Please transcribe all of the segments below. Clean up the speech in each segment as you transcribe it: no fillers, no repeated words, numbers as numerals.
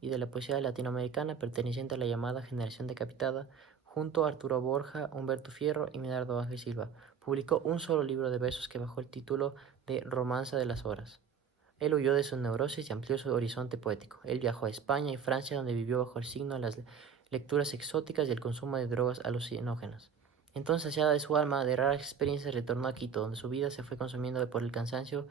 y de la poesía latinoamericana perteneciente a la llamada Generación Decapitada, junto a Arturo Borja, Humberto Fierro y Medardo Ángel Silva. Publicó un solo libro de versos que bajo el título de Romanza de las Horas. Él huyó de su neurosis y amplió su horizonte poético. Él viajó a España y Francia, donde vivió bajo el signo de las lecturas exóticas y el consumo de drogas alucinógenas. Entonces, saciada de su alma, de raras experiencias, retornó a Quito, donde su vida se fue consumiendo por el cansancio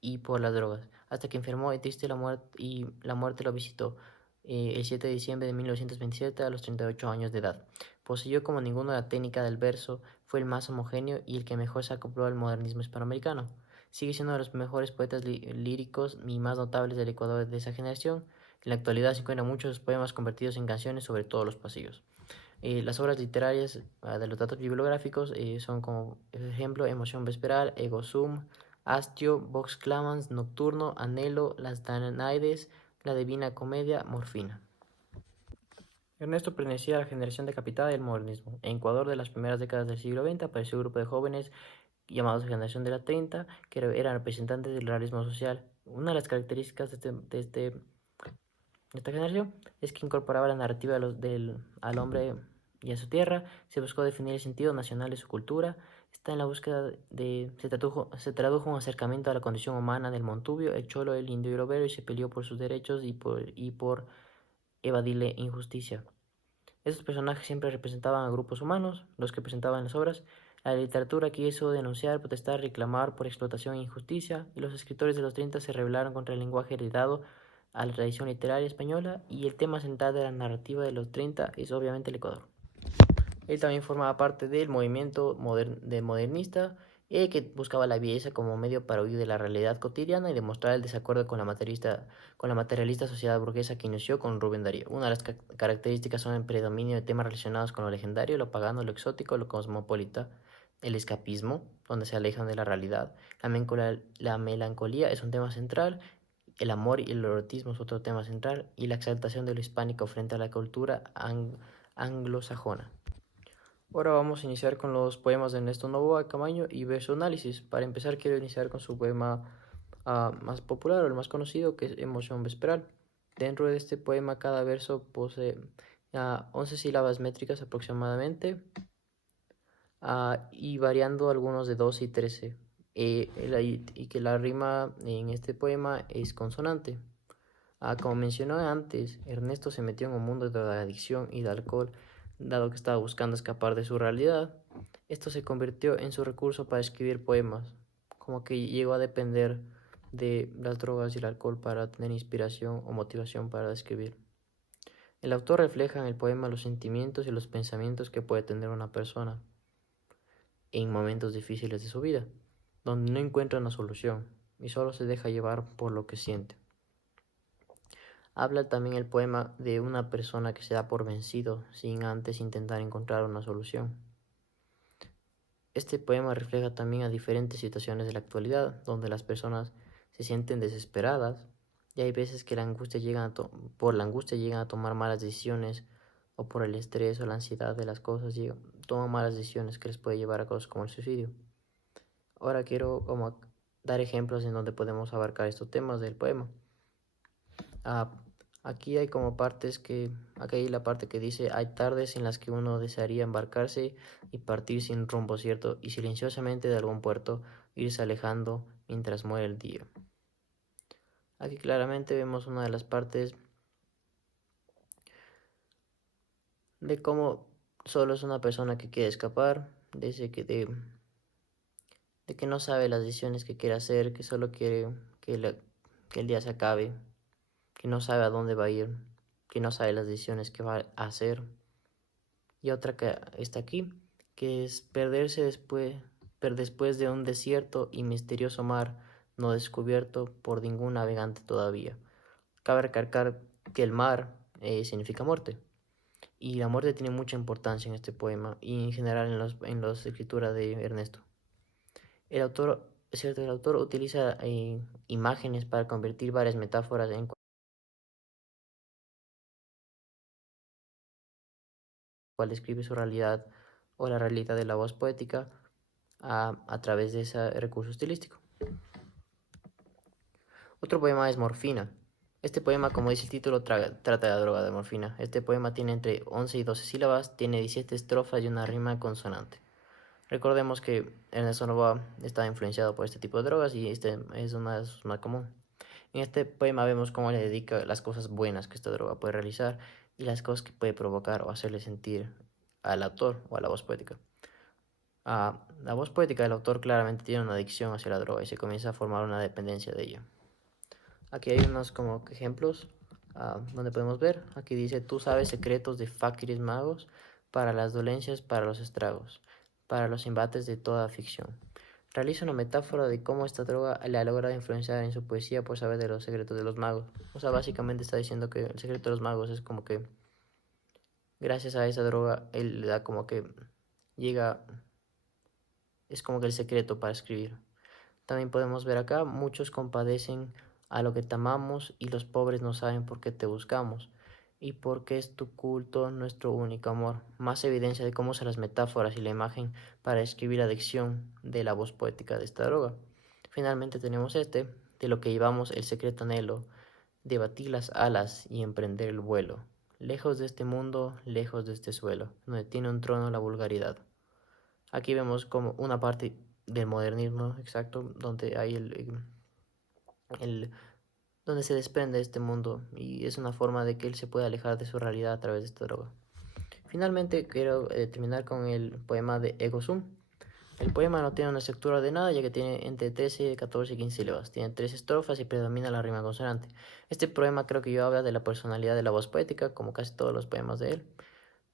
y por las drogas, hasta que enfermó y la muerte lo visitó el 7 de diciembre de 1927 a los 38 años de edad. Poseyó como ninguno la técnica del verso, fue el más homogéneo y el que mejor se acopló al modernismo hispanoamericano. Sigue siendo uno de los mejores poetas líricos y más notables del Ecuador de esa generación. En la actualidad se encuentran muchos de sus poemas convertidos en canciones sobre todos los pasillos. Las obras literarias de los datos bibliográficos son como ejemplo Emoción Vesperal, Ego Sum, Astio, Vox Clamans, Nocturno, Anhelo, Las Danaides, La Divina Comedia, Morfina. Ernesto pertenecía a la generación decapitada del modernismo. En Ecuador, de las primeras décadas del siglo XX, apareció un grupo de jóvenes llamados Generación de la 30, que eran representantes del realismo social. Una de las características de esta generación es que incorporaba la narrativa al hombre y a su tierra, se buscó definir el sentido nacional de su cultura, está en la búsqueda se tradujo un acercamiento a la condición humana del montubio, el cholo, el indio y el obrero, y se peleó por sus derechos y por evadirle injusticia. Estos personajes siempre representaban a grupos humanos, los que presentaban las obras. La literatura quiso denunciar, protestar, reclamar por explotación e injusticia, y los escritores de los 30 se rebelaron contra el lenguaje heredado a la tradición literaria española, y el tema central de la narrativa de los 30 es obviamente el Ecuador. Él también formaba parte del movimiento modernista, que buscaba la belleza como medio para huir de la realidad cotidiana y demostrar el desacuerdo con la materialista sociedad burguesa que inició con Rubén Darío. Una de las características son el predominio de temas relacionados con lo legendario, lo pagano, lo exótico, lo cosmopolita, el escapismo, donde se alejan de la realidad. La melancolía es un tema central, el amor y el erotismo es otro tema central, y la exaltación de lo hispánico frente a la cultura anglosajona. Ahora vamos a iniciar con los poemas de Ernesto Noboa Camaño y verso análisis. Para empezar quiero iniciar con su poema más popular o el más conocido, que es Emoción Vesperal. Dentro de este poema cada verso posee 11 sílabas métricas aproximadamente, y variando algunos de 12 y 13. Y que la rima en este poema es consonante. Como mencioné antes, Ernesto se metió en un mundo de adicción y de alcohol, dado que estaba buscando escapar de su realidad. Esto se convirtió en su recurso para escribir poemas, como que llegó a depender de las drogas y el alcohol para tener inspiración o motivación para escribir. El autor refleja en el poema los sentimientos y los pensamientos que puede tener una persona en momentos difíciles de su vida, donde no encuentra una solución y solo se deja llevar por lo que siente. Habla también el poema de una persona que se da por vencido sin antes intentar encontrar una solución. Este poema refleja también a diferentes situaciones de la actualidad, donde las personas se sienten desesperadas y hay veces que por la angustia llegan a tomar malas decisiones, o por el estrés o la ansiedad de las cosas toman malas decisiones que les puede llevar a cosas como el suicidio. Ahora quiero dar ejemplos en donde podemos abarcar estos temas del poema. Ah, Aquí hay aquí hay la parte que dice: hay tardes en las que uno desearía embarcarse y partir sin rumbo cierto y silenciosamente de algún puerto irse alejando mientras muere el día. Aquí claramente vemos una de las partes de cómo solo es una persona que quiere escapar, de que no sabe las decisiones que quiere hacer, que solo quiere que el día se acabe, que no sabe a dónde va a ir, que no sabe las decisiones que va a hacer. Y otra que está aquí, que es perderse después de un desierto y misterioso mar no descubierto por ningún navegante todavía. Cabe recalcar que el mar significa muerte, y la muerte tiene mucha importancia en este poema y en general en las escrituras de Ernesto. El autor utiliza imágenes para convertir varias metáforas en cual describe su realidad o la realidad de la voz poética a través de ese recurso estilístico. Otro poema es Morfina. Este poema, como dice el título, trata de la droga de morfina. Este poema tiene entre 11 y 12 sílabas, tiene 17 estrofas y una rima consonante. Recordemos que Ernesto Novoa está influenciado por este tipo de drogas y este es una de sus más común. En este poema vemos cómo le dedica las cosas buenas que esta droga puede realizar y las cosas que puede provocar o hacerle sentir al autor o a la voz poética. La voz poética del autor claramente tiene una adicción hacia la droga y se comienza a formar una dependencia de ella. Aquí hay unos como ejemplos donde podemos ver. Aquí dice: tú sabes secretos de faquiris magos, para las dolencias, para los estragos, para los embates de toda ficción. Realiza una metáfora de cómo esta droga le ha logrado influenciar en su poesía por saber de los secretos de los magos. O sea, básicamente está diciendo que el secreto de los magos es como que gracias a esa droga él le da como que llega, es como que el secreto para escribir. También podemos ver acá: muchos compadecen a lo que te amamos y los pobres no saben por qué te buscamos y por qué es tu culto nuestro único amor. Más evidencia de cómo usa las metáforas y la imagen para describir la adicción de la voz poética de esta droga. Finalmente tenemos de lo que llevamos el secreto anhelo, de batir las alas y emprender el vuelo, lejos de este mundo, lejos de este suelo, donde tiene un trono la vulgaridad. Aquí vemos como una parte del modernismo exacto, donde hay el- donde se desprende de este mundo y es una forma de que él se pueda alejar de su realidad a través de esta droga. Finalmente quiero terminar con el poema de Ego Sum. El poema no tiene una estructura ordenada, ya que tiene entre 13, 14 y 15 sílabas. Tiene 3 estrofas y predomina la rima consonante. Este poema creo que yo habla de la personalidad de la voz poética, como casi todos los poemas de él.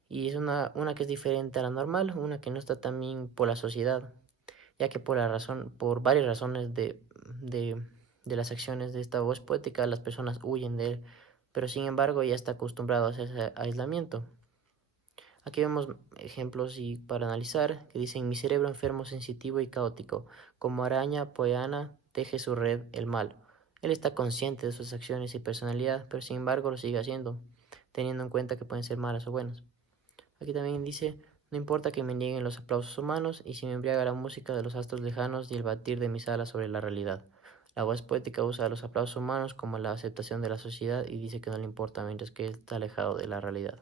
Y es una que es diferente a la normal, una que no está también por la sociedad, ya que por varias razones de, de las acciones de esta voz poética, las personas huyen de él, pero sin embargo ya está acostumbrado a ese aislamiento. Aquí vemos ejemplos y para analizar que dicen: mi cerebro enfermo, sensitivo y caótico, como araña poeana, teje su red el mal. Él está consciente de sus acciones y personalidad, pero sin embargo lo sigue haciendo, teniendo en cuenta que pueden ser malas o buenas. Aquí también dice: no importa que me nieguen los aplausos humanos, y si me embriaga la música de los astros lejanos y el batir de mis alas sobre la realidad. La voz poética usa los aplausos humanos como la aceptación de la sociedad y dice que no le importa mientras que él está alejado de la realidad.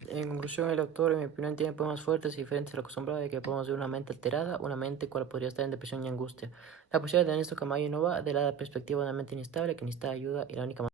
En conclusión, el autor, en mi opinión, tiene poemas fuertes y diferentes a lo acostumbrado, de que podemos ver una mente alterada, una mente cual podría estar en depresión y angustia. La poesía de Ernesto Camayo no va de la perspectiva de una mente inestable que necesita ayuda y la única